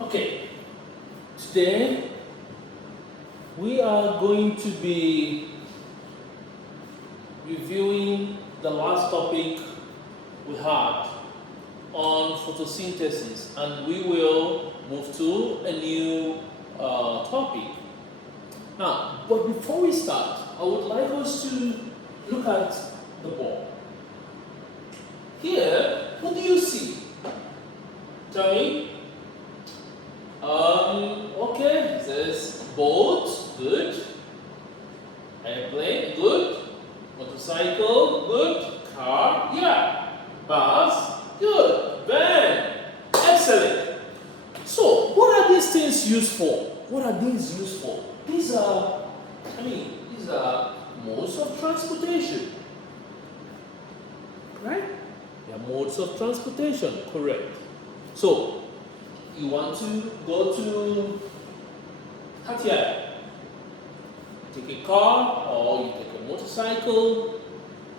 Okay, today we are going to be reviewing the last topic we had on photosynthesis, and we will move to a new topic. Now, but before we start, I would like us to look at the board. Here, what do you see? Tell me. Okay, it says boat, good. Airplane, good. Motorcycle, good. Car, yeah. Bus, good. Van, excellent. So, what are these things used for? What are these used for? These are modes of transportation. Right? They are modes of transportation, correct. So, you want to go to Hatia, take a car or you take a motorcycle.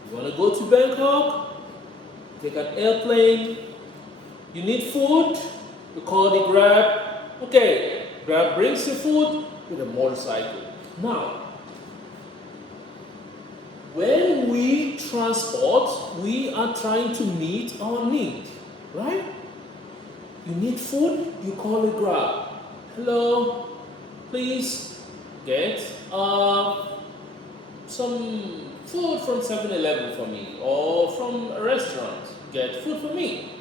You want to go to Bangkok, take an airplane. You need food, you call the Grab. Okay, Grab brings the food with a motorcycle. Now, when we transport, we are trying to meet our need, right? You need food, you call a Grab. Hello, please get some food from 7-Eleven for me, or from a restaurant. Get food for me.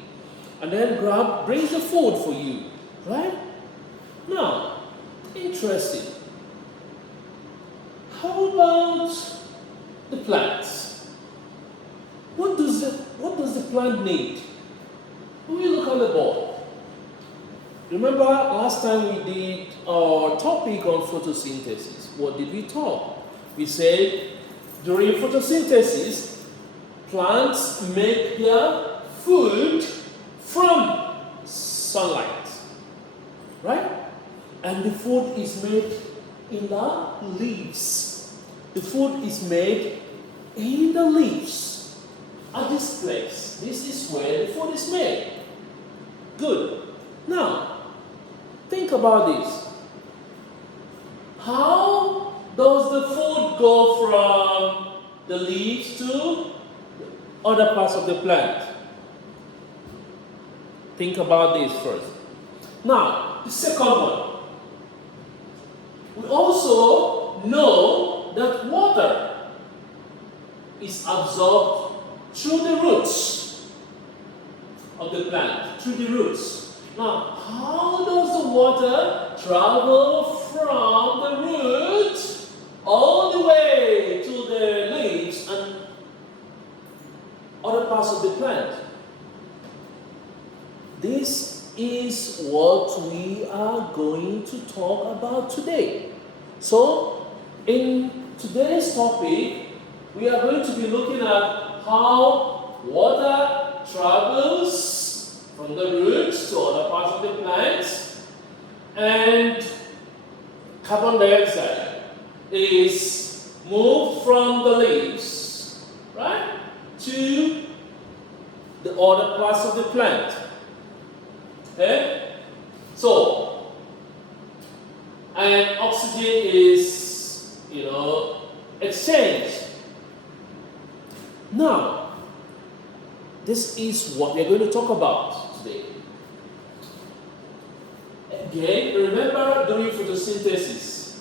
And then Grab brings the food for you, right? Now, interesting. How about the plants? What does the plant need? When we look on the board, remember last time we did our topic on photosynthesis. What did we talk? We said during photosynthesis, plants make their food from sunlight, right? And the food is made in the leaves. The food is made in the leaves at this place. This is where the food is made. Good. Now, think about this. How does the food go from the leaves to other parts of the plant? Think about this first. Now, the second one. We also know that water is absorbed through the roots of the plant, through the roots. Now, how does the water travel from the root all the way to the leaves and other parts of the plant? This is what we are going to talk about today. So, in today's topic, we are going to be looking at how water travels from the roots to other parts of the plant, and carbon dioxide is moved from the leaves, right, to the other parts of the plant. Okay? So, and oxygen is, exchanged. Now, this is what we're going to talk about today. Again, remember during photosynthesis,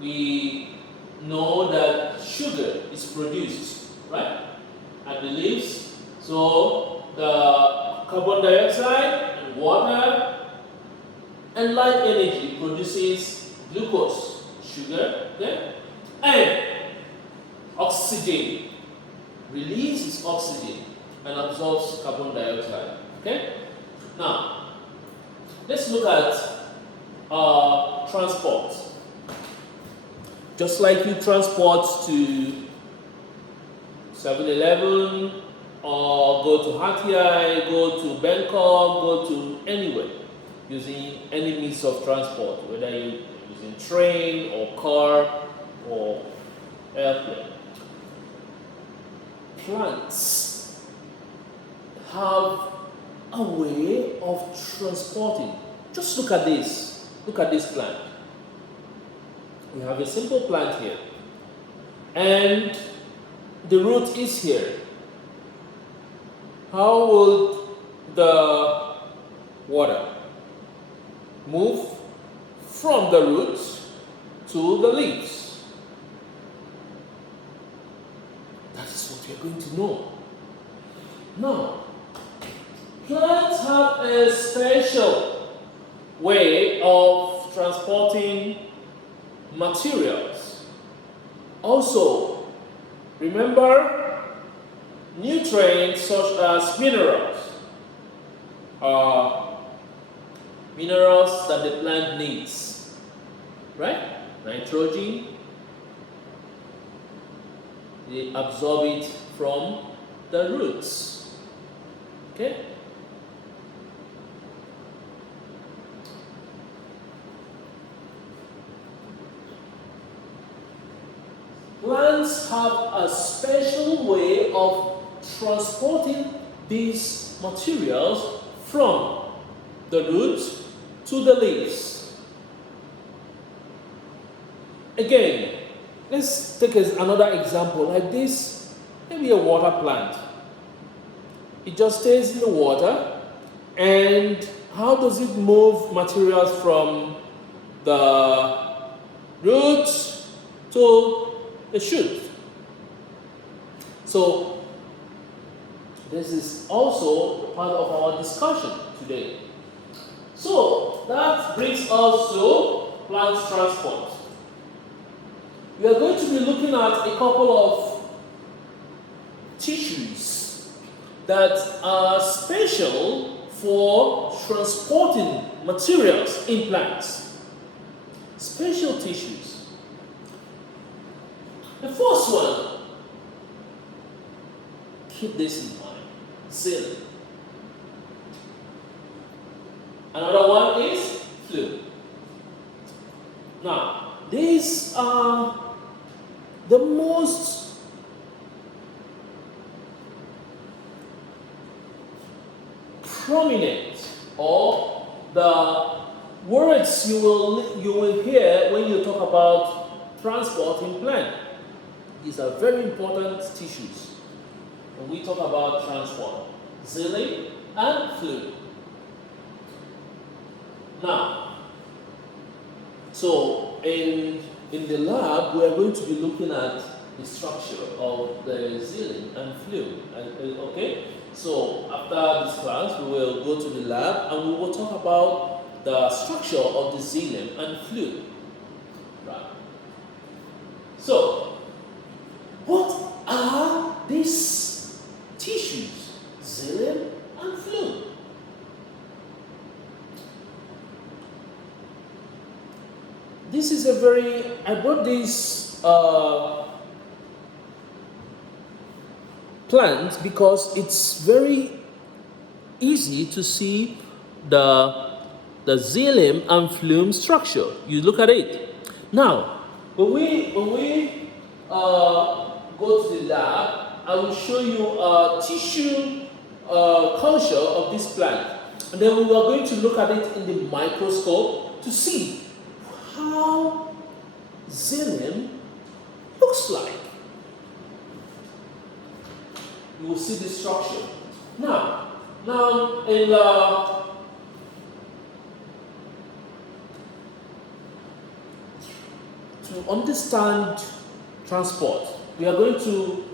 we know that sugar is produced, right, at the leaves. So, the carbon dioxide and water and light energy produces glucose, sugar, okay? And oxygen releases oxygen and absorbs carbon dioxide, okay? Now, let's look at transport. Just like you transport to 7-Eleven, or go to Hatia, go to Bangkok, go to anywhere using any means of transport, whether you're using train or car or airplane. Plants have a way of transporting Just look at this. Look at this plant. We have a simple plant here. And the root is here. How would the water move from the roots to the leaves? That is what we are going to know. Now, plants have a special way of transporting materials. Also, remember, nutrients such as minerals are minerals that the plant needs, right? Nitrogen, they absorb it from the roots. Okay? Plants have a special way of transporting these materials from the roots to the leaves. Again, let's take another example like this. Maybe a water plant. It just stays in the water, and how does it move materials from the roots to the shoot? So this is also part of our discussion today. So that brings us to plant transport. We are going to be looking at a couple of tissues that are special for transporting materials in plants. Special tissues. The first one, keep this in mind, xylem. Another one is phloem. Now, these are the most prominent, or the words you will hear when you talk about transport in plant. These are very important tissues when we talk about transport. Xylem and phloem. Now, so in the lab, we are going to be looking at the structure of the xylem and phloem. Okay? So after this class, we will go to the lab and we will talk about the structure of the xylem and phloem. Right. So, what are these tissues? Xylem and phloem. This is I brought this plant because it's very easy to see the xylem and phloem structure. You look at it. Now, when we go to the lab, I will show you a tissue culture of this plant. And then we are going to look at it in the microscope to see how xylem looks like. You will see the structure. Now in to understand transport, we are going to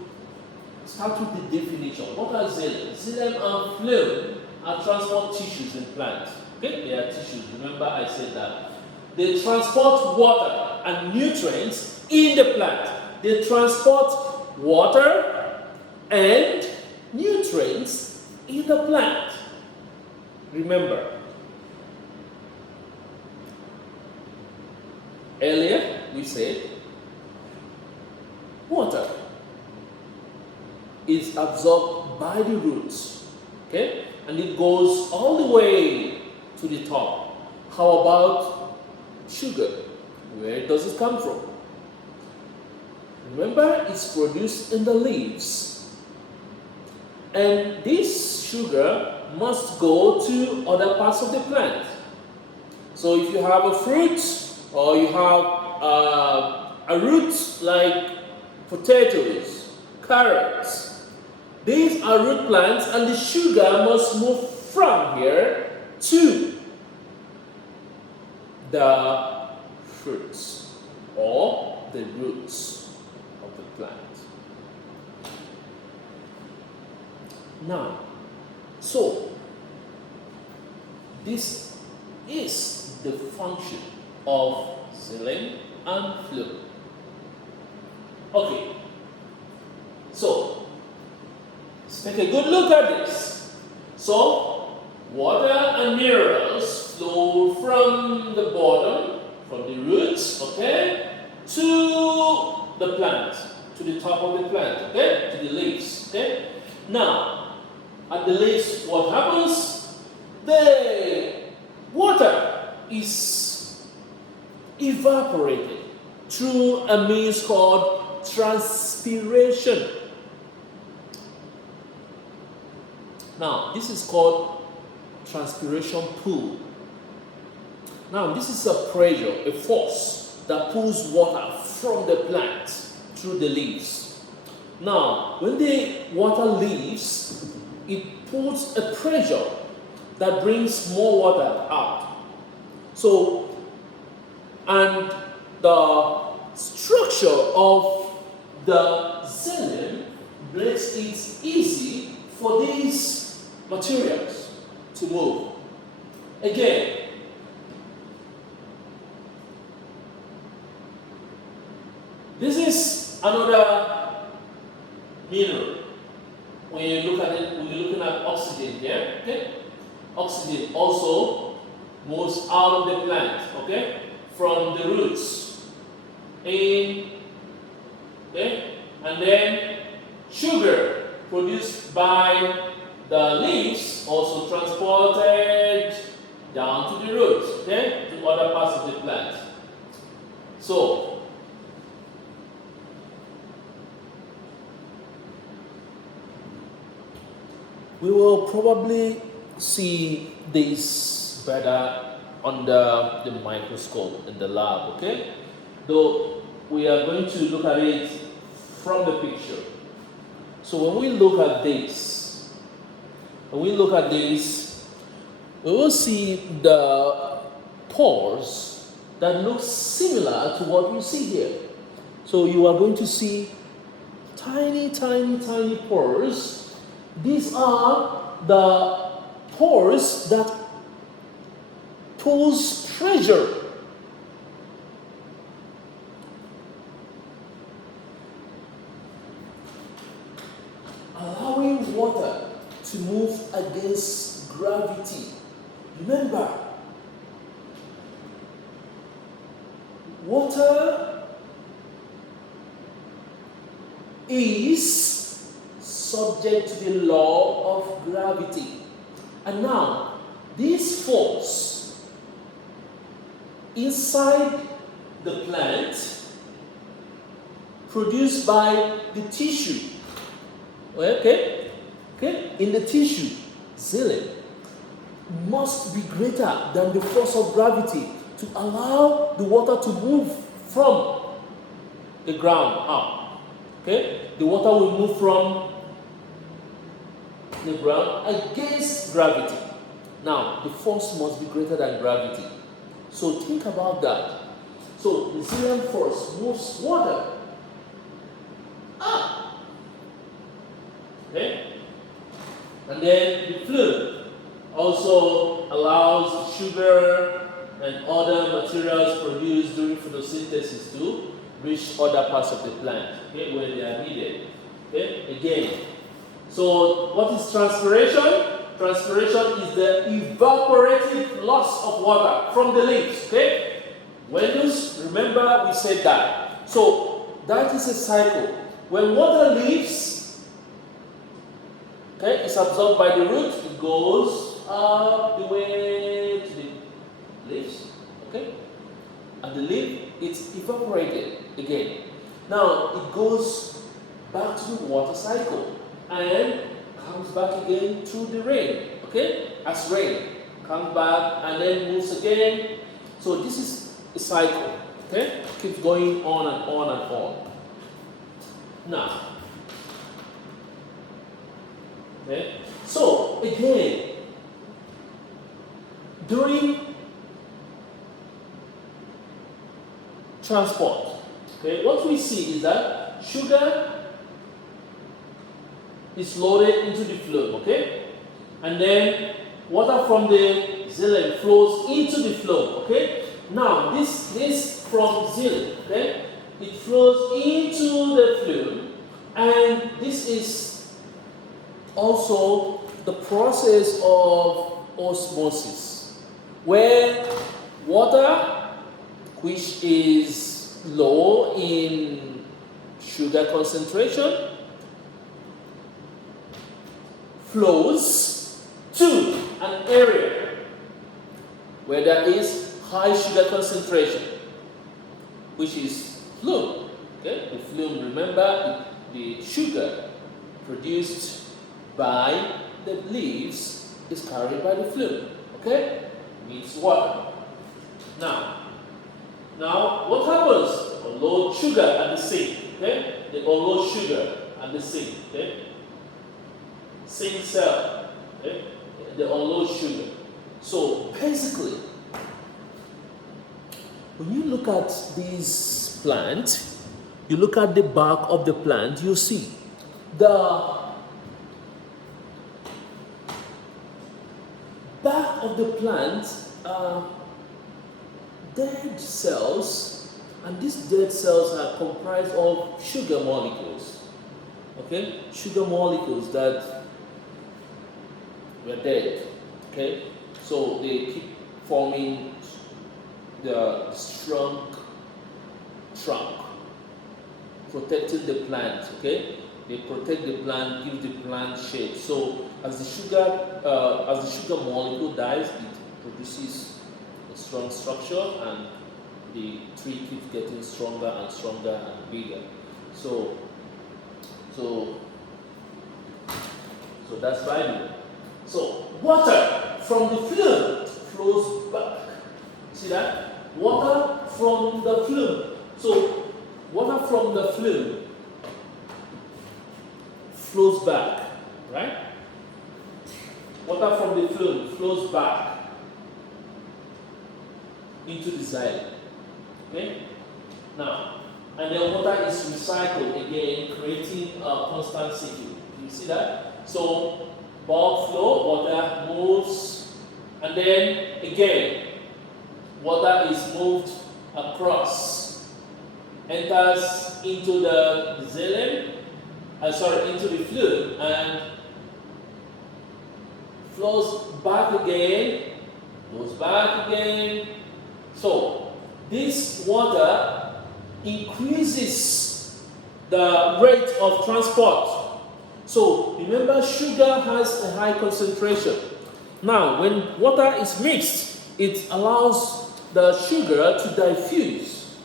start with the definition. What are xylem? Xylem and phloem are transport tissues in plants. Okay, they are tissues. Remember I said that. They transport water and nutrients in the plant. They transport water and nutrients in the plant. Remember, earlier we said water is absorbed by the roots, okay, and it goes all the way to the top. How about sugar? Where does it come from? Remember, it's produced in the leaves. And this sugar must go to other parts of the plant. So if you have a fruit or you have a root like potatoes, carrots, these are root plants, and the sugar must move from here to the fruits or the roots of the plant. Now, so this is the function of xylem and phloem. Okay, so let's take a good look at this. So, water and minerals flow from the bottom, from the roots, okay, to the plant, to the top of the plant, okay, to the leaves, okay. Now, at the leaves, what happens? The water is evaporated through a means called transpiration. Now, this is called transpiration pull. Now, this is a pressure, a force that pulls water from the plant through the leaves. Now, when the water leaves, it puts a pressure that brings more water out. So, and the structure of the xylem makes it easy for these materials to move. Again, this is another mineral. When you look at it, when you're looking at oxygen here, okay? Oxygen also moves out of the plant, okay? From the roots in, okay? And then sugar produced by the leaves also transported down to the roots, okay? To other parts of the plant. So, we will probably see this better under the microscope in the lab, okay? Though we are going to look at it from the picture. So when we look at this, we will see the pores that look similar to what you see here. So you are going to see tiny, tiny, tiny pores. These are the pores that pulls pressure. Allowing water to move against gravity. Remember, water is subject to the law of gravity. And now, this force inside the plant produced by the tissue, okay, in the tissue, xylem, must be greater than the force of gravity to allow the water to move from the ground up. Okay, the water will move from the ground against gravity. Now, the force must be greater than gravity. So think about that. So the xylem force moves water up. Okay? And then the phloem also allows sugar and other materials produced during photosynthesis to reach other parts of the plant, okay, where they are needed. Okay? Again. So what is transpiration? Transpiration is the evaporative loss of water from the leaves. Okay? Remember we said that. So that is a cycle. When water leaves, okay, it's absorbed by the root, it goes up the way to the leaves. Okay? And the leaf, it's evaporated again. Now it goes back to the water cycle and comes back again through the rain. Okay? As rain comes back and then moves again So this is a cycle, okay? Keeps going on and on and on. Now, okay? So again, during transport, okay, what we see is that sugar is loaded into the phloem, okay? And then water from the xylem flows into the phloem, okay? Now this from xylem, okay? It flows into the phloem, and this is also the process of osmosis, where water, which is low in sugar concentration, flows to an area where there is high sugar concentration, which is phloem. Okay? The phloem, remember, the sugar produced by the leaves is carried by the phloem. Okay? Means water. Now, what happens? Unload sugar at the sink. Okay? They unload sugar at the sink. Okay? Sink cell. Okay? They unload sugar. So basically, when you look at this plant, you look at the bark of the plant, you see the bark of the plant are dead cells, and these dead cells are comprised of sugar molecules. Okay? Sugar molecules that were dead. Okay? So they keep forming the strong trunk, protecting the plant. Okay? They protect the plant, give the plant shape. So as the sugar molecule dies, it produces a strong structure, and the tree keeps getting stronger and stronger and bigger. So that's Bible. So water from the phloem flows back. See that? Water from the phloem. So water from the phloem flows back, right? Water from the phloem flows back into the xylem. Okay? Now, and then water is recycled again, creating a constant cycle. You see that? So bulk flow, water moves, and then again, water is moved across, enters into the xylem, into the phloem, and flows back again, goes back again. So this water increases the rate of transport. So remember, sugar has a high concentration. Now, when water is mixed, it allows the sugar to diffuse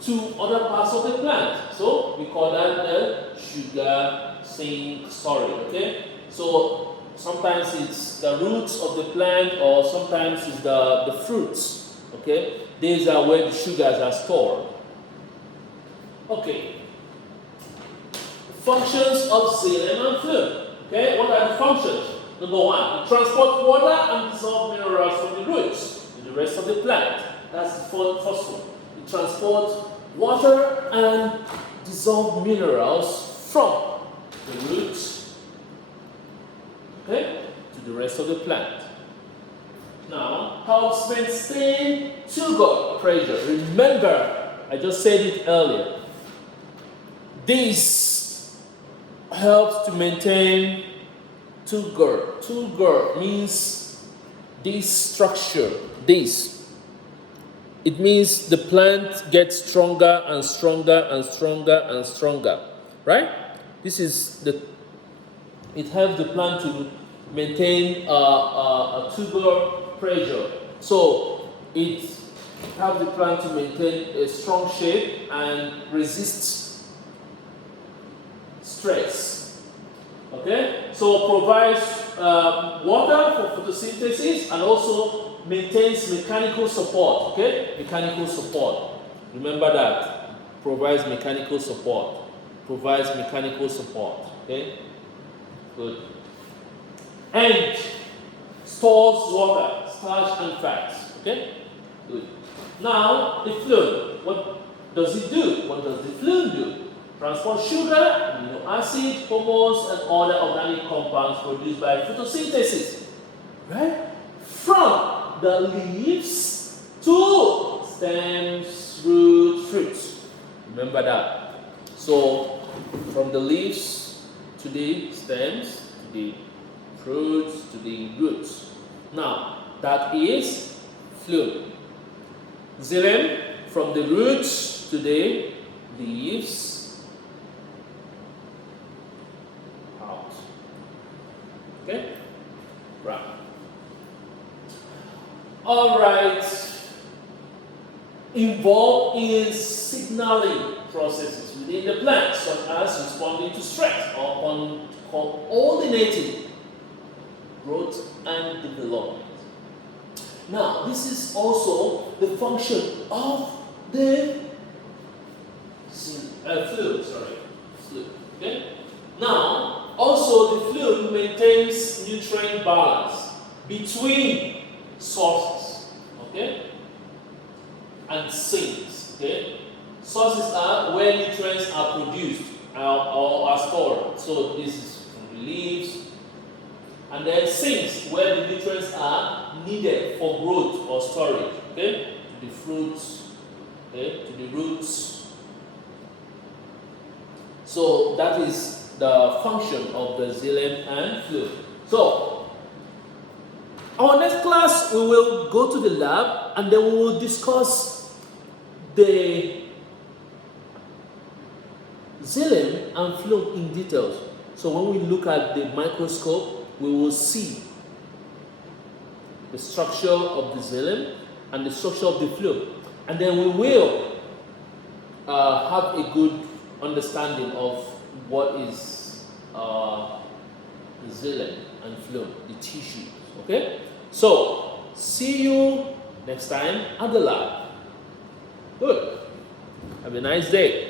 to other parts of the plant. So we call that the sugar sink storage. Okay? So sometimes it's the roots of the plant, or sometimes it's the fruits. Okay? These are where the sugars are stored. Okay. Functions of xylem and phloem. Okay, what are the functions? Number one, it transports water and dissolved minerals from the roots to the rest of the plant. That's the first one. It transports water and dissolved minerals from the roots, okay, to the rest of the plant. Now, helps maintain sugar pressure. Remember, I just said it earlier. This helps to maintain turgor. Turgor means this structure, this. It means the plant gets stronger and stronger and stronger and stronger, right? This is it helps the plant to maintain a turgor pressure. So it helps the plant to maintain a strong shape and resist stress. Okay? So provides water for photosynthesis and also maintains mechanical support. Okay, mechanical support. Remember that. Provides mechanical support. Provides mechanical support. Okay, good. And stores water, starch, and fats. Okay, good. Now the fluid. What does it do? What does the fluid do? Transport sugar, amino acid, hormones, and other organic compounds produced by photosynthesis, right? From the leaves to stems, roots, fruits. Remember that. So, from the leaves to the stems, to the fruits, to the roots. Now, that is phloem. Xylem, from the roots to the leaves. Okay? Right. All right. Involved in signaling processes within the plant, such as responding to stress or coordinating growth and development. Now, this is also the function of the fluid. Okay? Now, also, the fluid maintains nutrient balance between sources, okay, and sinks. Okay, sources are where nutrients are produced or are stored. So this is from the leaves, and then sinks where the nutrients are needed for growth or storage. Okay, to the fruits, okay, to the roots. So that is the function of the xylem and phloem. So, our next class we will go to the lab and then we will discuss the xylem and phloem in details. So when we look at the microscope, we will see the structure of the xylem and the structure of the phloem, and then we will have a good understanding of what is xylem and phloem, the tissues. Okay? So, see you next time at the lab. Good. Have a nice day.